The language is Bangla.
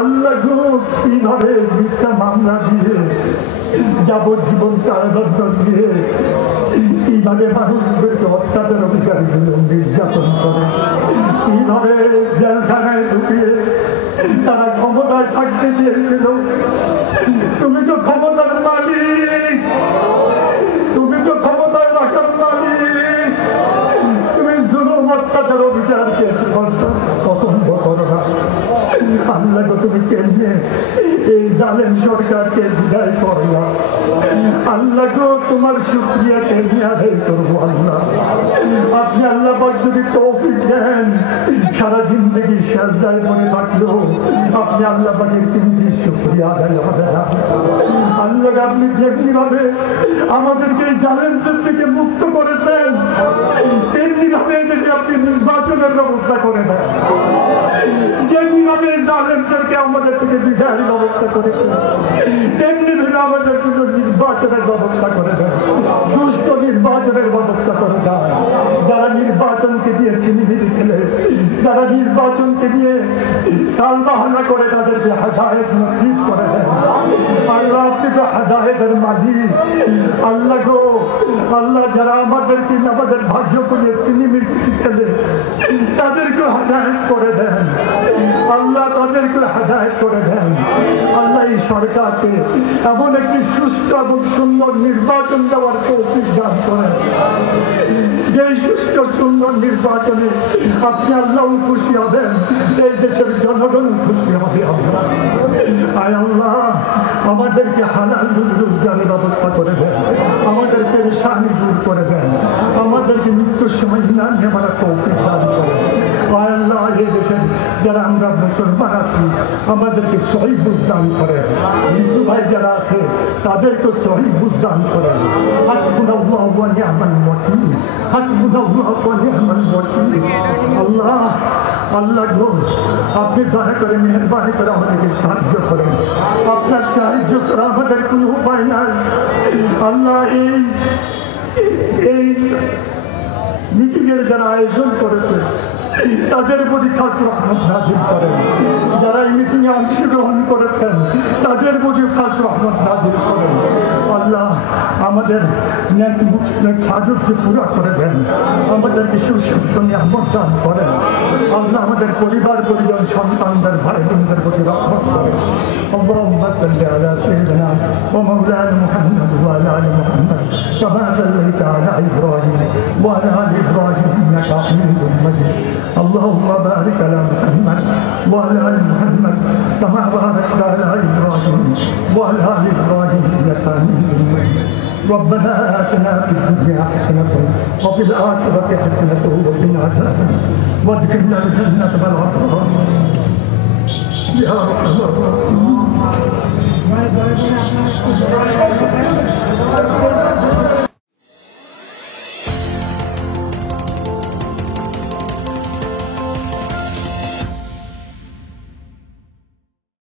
আল্লাহ কিভাবে মিথ্যা মামলা দিয়ে যাবজ্জীবন কারাদণ্ড দিয়ে কিভাবে মানুষদেরকে অত্যাচার অধিকারীগুলো নির্যাতন করে, কিভাবে জেলখানায় ঢুকিয়ে তারা ক্ষমতায় থাকতে চেয়েছিল। তুমি তো ক্ষমতার মালিক, তুমি তো ক্ষমতায় রাখার মালিক, তুমি জুলুম অত্যাচার অভিযানকে পছন্দ করো না। আল্লাহ তুমি কেমনে এই জালেম সরকারকে বিদায় করলা? আল্লাহ তোমার শুকরিয়া কেমনে আদায় করবো? আল্লাহ আপনি আল্লাহ যদি তৌফিক দেন সারা জিন্দগি সাজদায় মনে থাকলো আপনি আল্লাহ পাকের কিন্তু শুকরিয়া আদায় হবে না। আল্লাহ আপনি যেভাবে আমাদেরকে জালেমদের থেকে মুক্ত করেছেন তেমনি ভাবে এদেরকে আপনি নির্বাচনের ব্যবস্থা করে দেন। যেভাবে জালেমদেরকে আমাদের থেকে বিদায়ের ব্যবস্থা করেছেন তেমনি ভাবে আমাদের জন্য নির্বাচনের ব্যবস্থা করে দেন, সুস্থ নির্বাচনের ব্যবস্থা করে দেন। যারা নির্বাচনকে দিয়ে ছিনিমিনি খেলে, যারা নির্বাচনকে দিয়ে টালবাহানা করে তাদেরকে হেদায়েত নসিব করে দেন। আল্লাহ আপনি তো হেদায়েতের মালিক। আল্লাহ গো আল্লাহ যারা আমাদেরকে আমাদের ভাগ্যকে নিয়ে ছিনিমিনি খেলে তাদেরকে হেদায়েত করে দেন। আল্লাহ তাদেরকে হেদায়েত করে দেন। আল্লাহ এই সরকারকে এমন একটি সুস্থ এবং সুন্দর নির্বাচন দেওয়ার তৌফিক দান করেন যে সুস্থ সুন্দর নির্বাচনে আপনি আল্লাহ খুশি হবেন, এই দেশের জনগণ খুশি হবে। আয় আল্লাহ আমাদেরকে হালাল রোজগারের ব্যবস্থা করে দেন, আমাদের পেরেশানি দূর করে দেন, আমাদেরকে মৃত্যুর সময় ইমান নেওয়ার তৌফিক দান করেন। আয় আল্লাহ এই দেশের যারা আমরা মুসলমান আছি আমাদেরকে সহি বুঝ দান করেন, হিন্দু ভাই যারা আছে তাদেরকে সহি বুঝ দান করেন। হাসবুনাল্লাহু ওয়া নি'মাল ওয়াকিল, হাসবুনাল্লাহু ওয়া নি'মাল ওয়াকিল। আল্লাহ আল্লাহ গো আপনি দয়া করে মেহেরবানি করে আমাদেরকে সাহায্য করেন। আপনার সাহায্য ছাড়া আমাদের কোনো উপায় নাই। আল্লাহ এই মিটিংয়ের যারা আয়োজন করেছে তাদের প্রতি খাস রহমত নাজিল করেন। যারা এই মিটিংয়ে অংশগ্রহণ করেছেন তাদের প্রতি খাস রহমত নাজিল করেন। আল্লাহ আমাদের হাজতকে পুরা করে দেন, আমাদেরকে সুস্বাস্থ্য নিয়ামত দান করেন। আল্লাহ আমাদের পরিবার পরিজন সন্তানদের ভাই বোনদের প্রতি রহমত করেন। اللهم صل على سيدنا ومولانا محمد وعلى ال محمد كما صليت على ابراهيم وعلى ال ابراهيم انك حميد مجيد. اللهم بارك على محمد وعلى ال محمد كما باركت على ابراهيم وعلى ال ابراهيم انك حميد مجيد. ربنا آتنا في الدنيا حسنة وفي الآخرة حسنة وقنا عذاب النار وادخلنا الجنة مع الأبرار يا رحمن الرحيم.